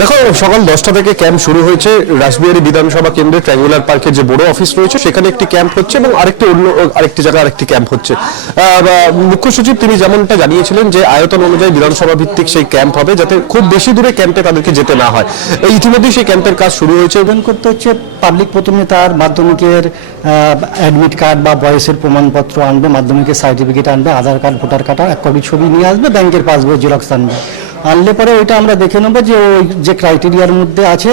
দেখো, সকাল 10টা থেকে ক্যাম্প শুরু হয়েছে। রাসবিহারী বিধানসভা কেন্দ্রে ট্রায়াঙ্গুলার পার্কের যে বড় অফিস রয়েছে সেখানে একটি ক্যাম্প হচ্ছে এবং আরেকটি জায়গায় আরেকটি ক্যাম্প হচ্ছে। মুখ্য সচিব তিনি যেমনটা জানিয়েছিলেন যে আয়তন অনুযায়ী বিধানসভা ভিত্তিক সেই ক্যাম্প হবে, যাতে খুব বেশি দূরে ক্যাম্পে তাদেরকে যেতে না হয়। ইতিমধ্যেই সেই ক্যাম্পের কাজ শুরু হয়েছে। করতে হচ্ছে পাবলিক প্রথমে তার মাধ্যমিকের অ্যাডমিট কার্ড বা বয়সের প্রমাণপত্র আনবে, মাধ্যমিকের সার্টিফিকেট আনবে, আধার কার্ড, ভোটার কার্ড, এক কপি ছবি নিয়ে আসবে, ব্যাংকের পাসবই জেরক্স আনবে। আনলে পরে ওইটা আমরা দেখে নেবো যে ওই যে ক্রাইটেরিয়ার মধ্যে আছে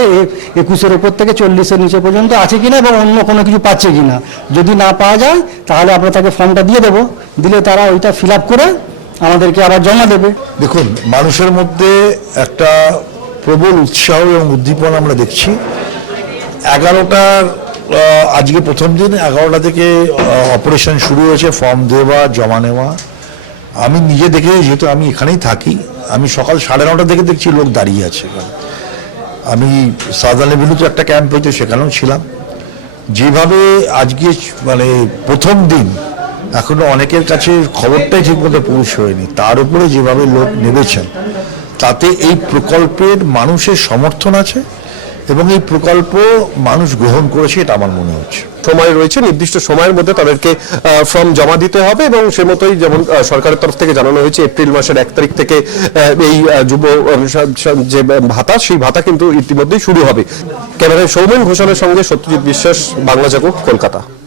21-এর ওপর থেকে 40-এর নিচে পর্যন্ত আছে কিনা এবং অন্য কোনো কিছু পাচ্ছে কিনা। যদি না পাওয়া যায় তাহলে আমরা তাকে ফর্মটা দিয়ে দেবো, দিলে তারা ওইটা ফিল আপ করে আমাদেরকে আবার জমা দেবে। দেখুন, মানুষের মধ্যে একটা প্রবল উৎসাহ এবং উদ্দীপনা আমরা দেখছি। 11টার আজকে প্রথম দিন, 11টা থেকে অপারেশন শুরু হয়েছে, ফর্ম দেওয়া, জমা নেওয়া। আমি নিজে দেখে, যেহেতু আমি এখানেই থাকি, আমি সকাল 9:30 থেকে দেখছি লোক দাঁড়িয়ে আছে। আমি সাউদার্ন এভিনিউতে একটা ক্যাম্প হয়েছে, সেখানেও ছিলাম। যেভাবে আজকে মানে প্রথম দিন, এখনো অনেকের কাছে খবরটাই ঠিকমতো পৌঁছয়নি, তার উপরে যেভাবে লোক নেমেছেন, তাতে এই প্রকল্পের মানুষের সমর্থন আছে এবং এই প্রকল্প মানুষ গ্রহণ করেছে, এটা আমার মনে হচ্ছে। সময় রয়েছে, নির্দিষ্ট সময়ের মধ্যে তাদেরকে ফর্ম জমা দিতে হবে এবং সে মতোই যেমন সরকারের তরফ থেকে জানানো হয়েছে এপ্রিল মাসের 1 তারিখ থেকে এই যুব যে ভাতা, সেই ভাতা কিন্তু ইতিমধ্যেই শুরু হবে। ক্যামেরায় সৌমেন ঘোষালের সঙ্গে সত্যজিৎ বিশ্বাস, বাংলা জাগো, কলকাতা।